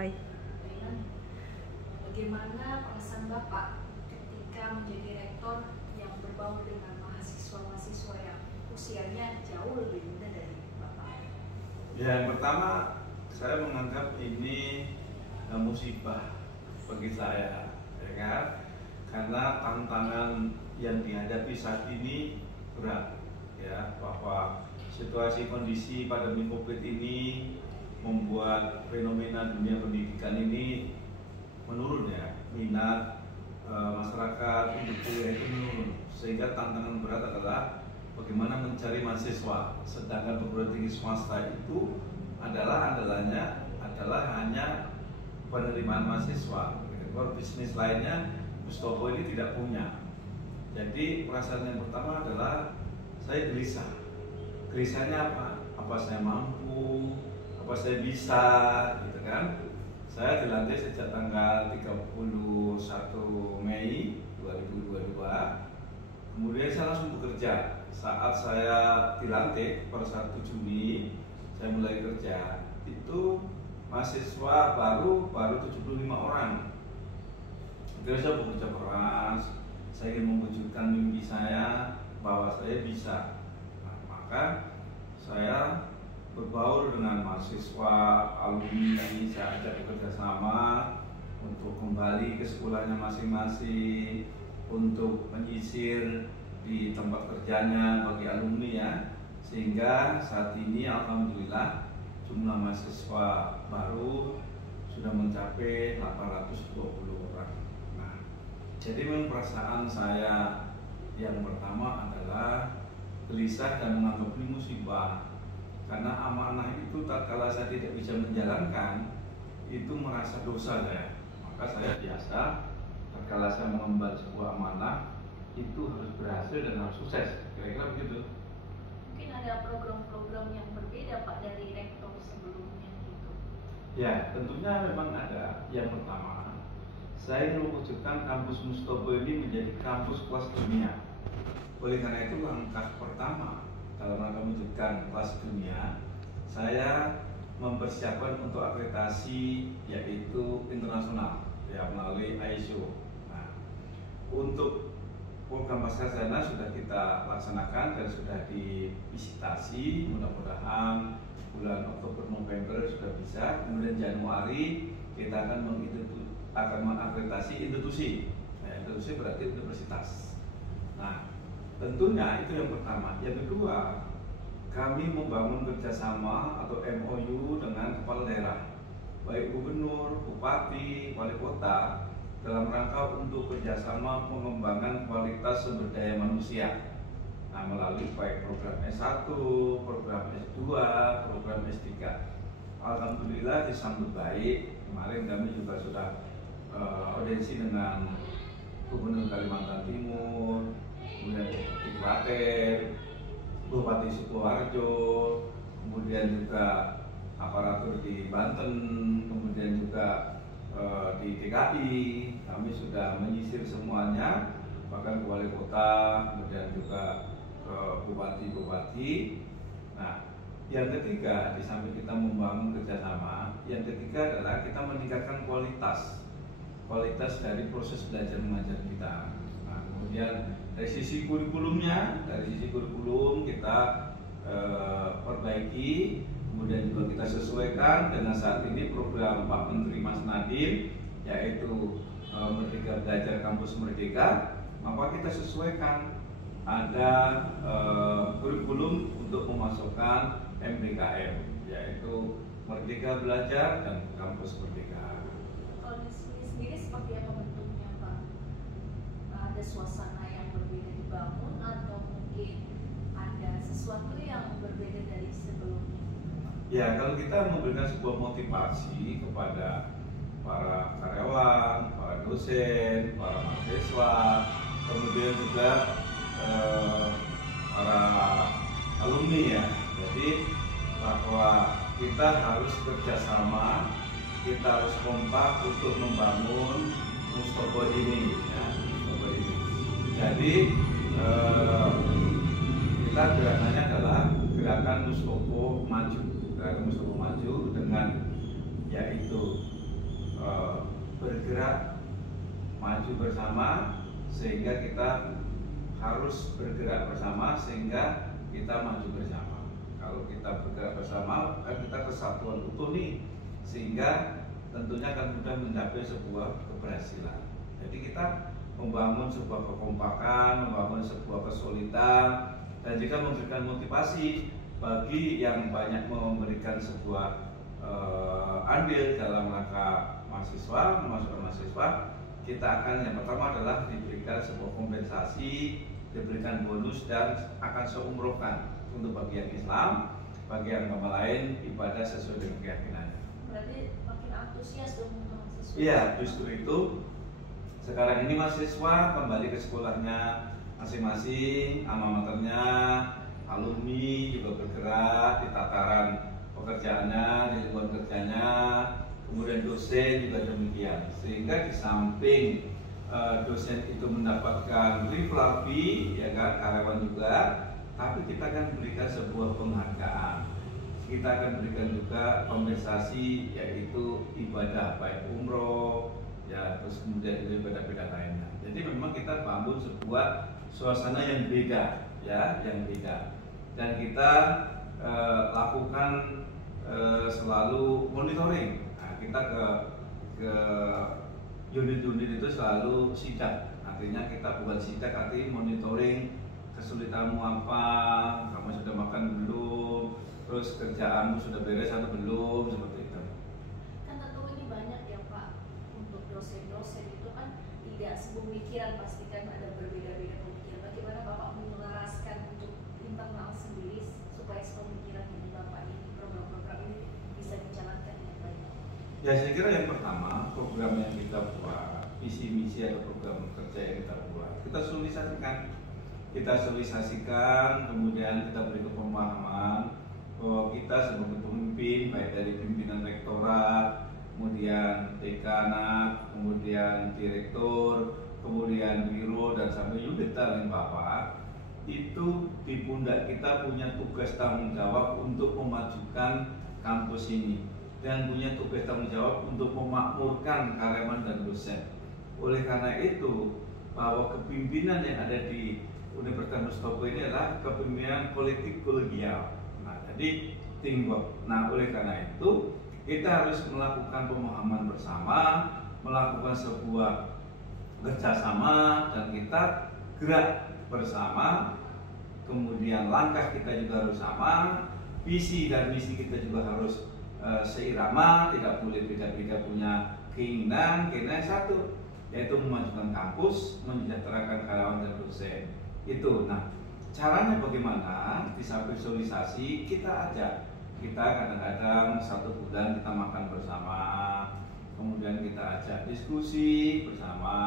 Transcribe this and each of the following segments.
mulai. Bagaimana perasaan Bapak ketika menjadi rektor yang berbaur dengan mahasiswa-mahasiswa yang usianya jauh lebih muda dari Bapak? Ya, yang pertama saya menganggap ini musibah bagi saya, ya kan? Karena tantangan yang dihadapi saat ini berat, ya, bahwa situasi kondisi pandemi COVID ini membuat fenomena dunia pendidikan ini menurun, ya, minat masyarakat untuk kuliah itu menurun, sehingga tantangan berat adalah bagaimana mencari mahasiswa, sedangkan perguruan tinggi swasta itu andalanya adalah hanya penerimaan mahasiswa. Kalau bisnis lainnya Mustopo ini tidak punya. Jadi perasaan yang pertama adalah saya gelisah. Gelisahnya apa? Apa saya mampu? Apa saya bisa? Gitu kan? Saya dilantik sejak tanggal 31 Mei 2022. Kemudian saya langsung bekerja. Saat saya dilantik per 1 Juni saya mulai kerja. Itu mahasiswa baru 75 orang. Jadi saya bekerja keras, saya ingin mewujudkan mimpi saya bahwa saya bisa. Nah, maka saya berbaur dengan mahasiswa, alumni, saya ajak bekerja sama untuk kembali ke sekolahnya masing-masing, untuk menyisir di tempat kerjanya bagi alumni, ya, sehingga saat ini alhamdulillah jumlah mahasiswa baru sudah mencapai 820 orang. Nah, jadi memang perasaan saya yang pertama adalah gelisah dan menganggap ini musibah, karena amanah itu tatkala saya tidak bisa menjalankan itu merasa dosa saya. Maka saya biasa tatkala saya mengemban sebuah amanah itu harus berhasil dan harus sukses, kira-kira begitu. Mungkin ada program-program yang berbeda Pak dari rektor sebelumnya gitu. Ya, tentunya memang ada. Yang pertama, saya ingin mewujudkan kampus Mustopo ini menjadi kampus kelas dunia. Oleh karena itu langkah pertama dalam rangka mewujudkan kelas dunia, saya mempersiapkan untuk akreditasi yaitu internasional, ya, melalui ISO. Nah, untuk program pascasarjana sudah kita laksanakan dan sudah divisitasi, mudah-mudahan bulan Oktober November sudah bisa. Kemudian Januari kita akan mengakreditasi institusi. Nah, institusi berarti universitas. Nah, tentunya itu yang pertama. Yang kedua, kami membangun kerjasama atau MOU dengan kepala daerah, baik gubernur, bupati, wali kota, dalam rangka untuk kerjasama mengembangkan kualitas sumber daya manusia. Nah, melalui baik program S1, program S2, program S3. Alhamdulillah disambut baik. Kemarin kami juga sudah audiensi dengan Gubernur Kalimantan Timur, kemudian Bupati Klaten, Bupati Sukoharjo, kemudian juga aparatur di Banten, kemudian juga di DKI. Kami sudah menyisir semuanya, bahkan ke wali kota, kemudian juga ke bupati-bupati. Nah, yang ketiga, di samping kita membangun kerjasama, yang ketiga adalah kita meningkatkan kualitas dari proses belajar mengajar kita. Nah, kemudian dari sisi kurikulumnya, kita perbaiki. Kemudian juga kita sesuaikan dengan saat ini program Pak Menteri Mas Nadiem, yaitu Merdeka Belajar Kampus Merdeka. Maka kita sesuaikan, ada kurikulum untuk memasukkan MBKM, yaitu Merdeka Belajar dan Kampus Merdeka. Kalau di sini sendiri seperti apa bentuknya Pak? Ada suasana yang berbeda dibangun atau mungkin ada sesuatu yang berbeda dari sebelumnya? Ya, kalau kita memberikan sebuah motivasi kepada para karyawan, para dosen, para mahasiswa, kemudian juga para alumni, ya. Jadi bahwa kita harus kerjasama, kita harus kompak untuk membangun Mustopo ini, ya, Mustopo ini. Jadi kita gerakannya adalah gerakan Mustopo Maju. Gerakan Mustopo Maju dengan yaitu bergerak maju bersama, sehingga kita harus bergerak bersama sehingga kita maju bersama. Kalau kita bergerak bersama, kan kita kesatuan utuh nih, sehingga tentunya akan mudah mencapai sebuah keberhasilan. Jadi kita membangun sebuah kekompakan, membangun sebuah kesulitan, dan juga memberikan motivasi bagi yang banyak memberikan sebuah andil dalam rangka mahasiswa, memasukkan mahasiswa. Kita akan, yang pertama adalah diberikan sebuah kompensasi, diberikan bonus, dan akan seumrohkan untuk bagi yang Islam, bagi yang agama lain ibadah sesuai dengan keyakinannya. Berarti makin antusias dong mahasiswa. Iya, justru itu sekarang ini mahasiswa kembali ke sekolahnya masing-masing, alma maternya, alumni juga bergerak di tataran pekerjaannya, di lingkungan kerjanya, kemudian dosen juga demikian. Sehingga di samping dosen itu mendapatkan reflapi, ya kan, karyawan juga, tapi kita akan berikan sebuah penghargaan. Kita akan berikan juga kompensasi, yaitu ibadah baik umroh, ya, terus kemudian ibadah-ibadah lainnya. Jadi memang kita bangun sebuah suasana yang beda, ya, yang beda. Dan kita lakukan selalu monitoring. Nah, kita ke unit-unit itu selalu sidak. Artinya kita bukan sidak, artinya monitoring kesulitanmu apa, kamu sudah makan belum, terus kerjaanmu sudah beres atau belum, seperti itu. Kan tentu ini banyak ya Pak, untuk dosen-dosen itu kan tidak sepemikiran, pasti kan ada berbeda-beda pemikiran. Bagaimana Bapak menyelaraskan untuk internal sendiri supaya sepemikiran dari Bapak ini, program-program ini bisa dijalankan dengan baik? Ya, saya kira yang pertama, program yang kita buat, visi misi atau program kerja yang kita buat, kita sosialisasikan, kemudian kita beri pemahaman bahwa kita sebagai pemimpin, baik dari pimpinan rektorat, kemudian dekanat, kemudian direktur, kemudian biro, dan sampai unit talent Bapak, itu di pundak kita punya tugas tanggung jawab untuk memajukan kampus ini, dan punya tugas tanggung jawab untuk memakmurkan karyawan dan dosen. Oleh karena itu, bahwa kepimpinan yang ada di Universitas Mustopo ini adalah kepemimpinan kolektif kolegial. Nah, jadi teamwork. Nah, oleh karena itu kita harus melakukan pemahaman bersama, melakukan sebuah kerjasama, dan kita gerak bersama. Kemudian langkah kita juga harus sama, visi dan misi kita juga harus seirama, tidak boleh beda-beda punya keinginan yang satu, yaitu memajukan kampus, mensejahterakan karyawan dan dosen. Itu. Nah, caranya bagaimana? Di samping sosialisasi, kita ajak, kita kadang-kadang 1 bulan kita makan bersama, kemudian kita ajak diskusi bersama,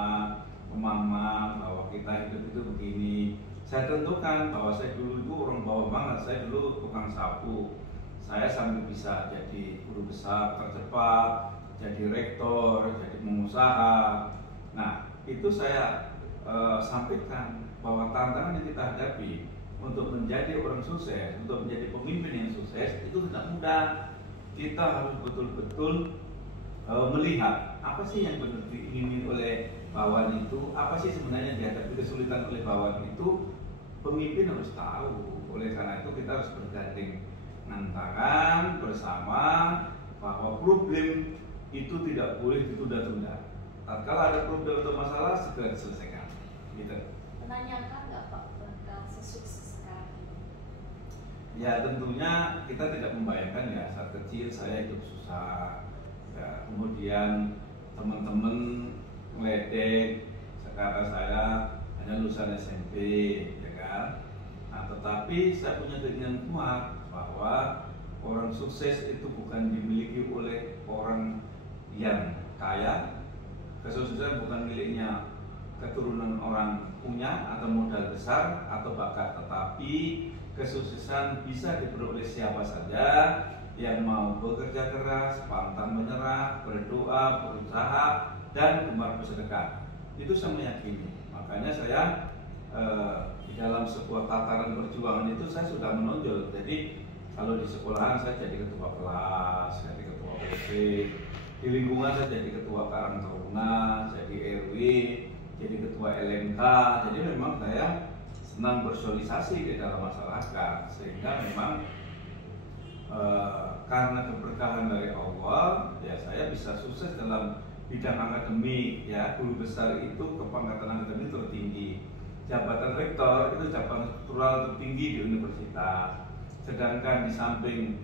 pemahaman bahwa kita hidup itu begini. Saya tentukan bahwa saya dulu itu orang bawah banget, saya dulu tukang sapu. Saya sampai bisa jadi guru besar tercepat, jadi rektor, jadi pengusaha. Nah, itu saya sampaikan bahwa tantangan yang kita hadapi untuk menjadi orang sukses, untuk menjadi pemimpin yang sukses itu tidak mudah. Kita harus betul-betul melihat apa sih yang benar diingini oleh bawahan itu, apa sih sebenarnya dihadapi kesulitan oleh bawahan itu. Pemimpin harus tahu. Oleh karena itu kita harus bergandeng tangan bersama bahwa problem itu tidak boleh ditunda-tunda. Tatkala ada problem atau masalah, segera diselesaikan. Gitu. Menanyakan nggak Pak tentang sesukses sekarang ini? Ya, tentunya kita tidak membayangkan ya saat kecil saya hidup susah. Ya, kemudian teman-teman ngeledek, sekarang saya hanya lulusan SMP, ya kan? Nah, tetapi saya punya keinginan kuat bahwa orang sukses itu bukan dimiliki oleh orang yang kaya. Kesuksesan bukan miliknya keturunan orang punya atau modal besar atau bakat, tetapi kesuksesan bisa diperoleh siapa saja yang mau bekerja keras, pantang menyerah, berdoa, berusaha, dan gemar bersedekah. Itu saya meyakini. Makanya saya di dalam sebuah tataran perjuangan itu saya sudah menonjol. Jadi kalau di sekolahan saya jadi ketua kelas, jadi ketua OSIS, Di lingkungan saya jadi ketua Karang Taruna, jadi RW, jadi ketua LMK. Jadi memang saya senang bersosialisasi di dalam masyarakat, sehingga memang karena keberkahan dari Allah, ya saya bisa sukses dalam bidang akademik. Ya, guru besar itu kepangkatan akademik tertinggi, jabatan rektor itu jabatan struktural tertinggi di universitas. Sedangkan di samping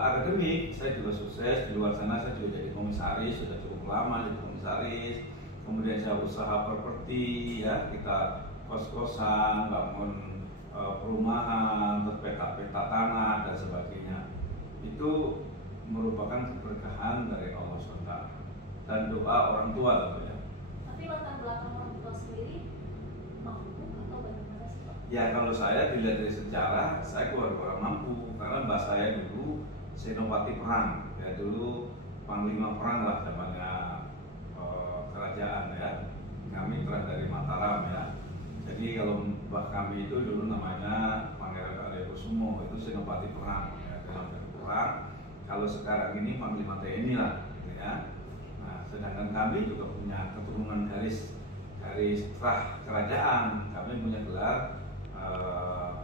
akademik, saya juga sukses di luar sana. Saya juga jadi komisaris, sudah cukup lama jadi komisaris. Kemudian saya usaha properti, ya kita kos-kosan, bangun perumahan, peta-peta tanah dan sebagainya. Itu merupakan keberkahan dari Allah SWT dan doa orang tua tentu ya. Tapi latar belakang orang tua sendiri mampu atau bagaimana sih Pak? Ya kalau saya dilihat dari sejarah, saya keluarga orang mampu karena mbak saya dulu senopati perang, ya dulu panglima perang lah zamannya kerajaan ya. Kami terang dari Mataram ya. Jadi kalau mbah kami itu dulu namanya Pangeran Aryokusumo, itu senopati perang ya, senopati perang. Kalau sekarang ini panglima TNI lah gitu ya. Nah, sedangkan kami juga punya keturunan garis trah kerajaan. Kami punya gelar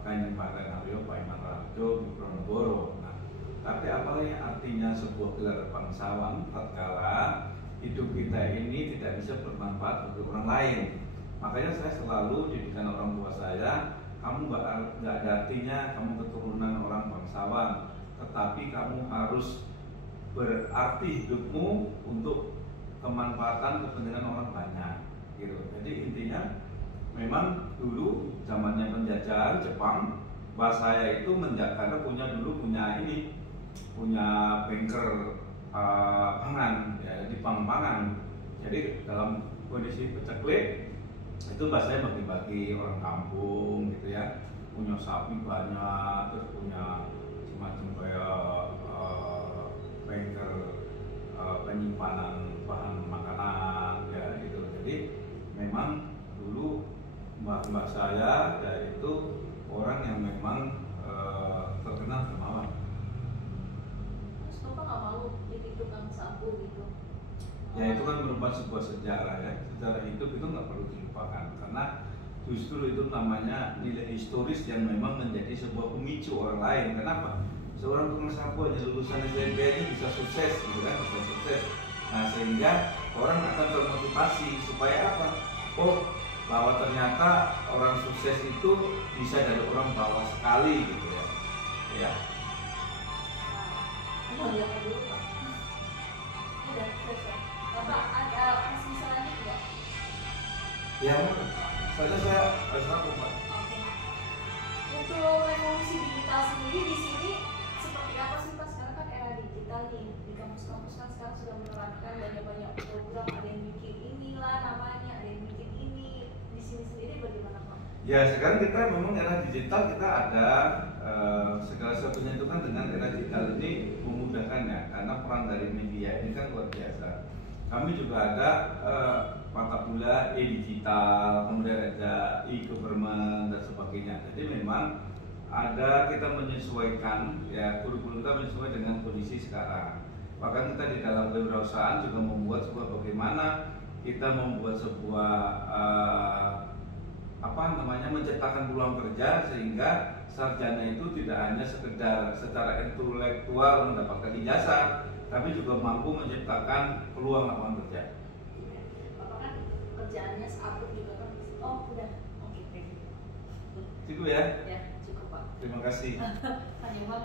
Kanjeng Pangeran Aryo Paeman Raharjo Diponegoro. Nah, tapi apa artinya sebuah gelar bangsawan tatkala hidup kita ini tidak bisa bermanfaat bagi orang lain? Makanya saya selalu didikan orang tua saya, kamu nggak ada artinya kamu keturunan orang bangsawan, tetapi kamu harus berarti hidupmu untuk kemanfaatan kepentingan orang banyak, gitu. Jadi intinya memang dulu zamannya penjajahan Jepang, mbak saya itu karena punya banker pangan, ya, di pangan. Jadi dalam kondisi peceklik itu mbak saya bagi-bagi orang kampung gitu ya, punya sapi banyak, terus punya semacam kayak banker penyimpanan bahan makanan ya gitu. Jadi memang dulu mbak saya ya itu orang yang memang terkenal dermawan. Terus Bapak nggak malu jadi tukang sapu gitu? Ya itu kan merupakan sebuah sejarah ya. Sejarah hidup itu nggak perlu dilupakan karena justru itu namanya nilai historis yang memang menjadi sebuah pemicu orang lain. Kenapa? Seorang tukang sapu aja lulusan SMP aja bisa sukses gitu kan, bisa sukses. Nah sehingga orang akan termotivasi supaya apa? Oh, bahwa ternyata orang sukses itu bisa dari orang bawah sekali gitu ya. Ya. Lihat dulu Pak. Udah selesai. Bapak ada masih bisa lanjut nggak? Ya, saya harus aku Pak. Oke. Untuk revolusi digital sendiri di sini seperti apa sih Pak? Sekarang kan era digital nih, di kampus-kampus kan sekarang sudah menerapkan banyak-banyak program, ada yang bikin inilah namanya, ada yang bikin ini. Di sini sendiri bagaimana Pak? Ya sekarang kita memang era digital, kita ada segala sesuatunya itu kan dengan era digital ini memudahkannya karena peran dari media ini kan luar biasa. Kami juga ada mata kuliah e-digital, kemudian ada e-government dan sebagainya. Jadi memang ada kita menyesuaikan ya kurikulum kita menyesuaikan dengan kondisi sekarang. Bahkan kita di dalam kewirausahaan juga membuat sebuah bagaimana kita membuat sebuah menciptakan peluang kerja sehingga sarjana itu tidak hanya sekedar secara intelektual mendapatkan ijazah, tapi juga mampu menciptakan peluang lapangan kerja. Bapak kan kerjaannya seatur juga kan? Oh udah, oke. Cukup ya? Ya cukup Pak. Terima kasih. Panjang banget.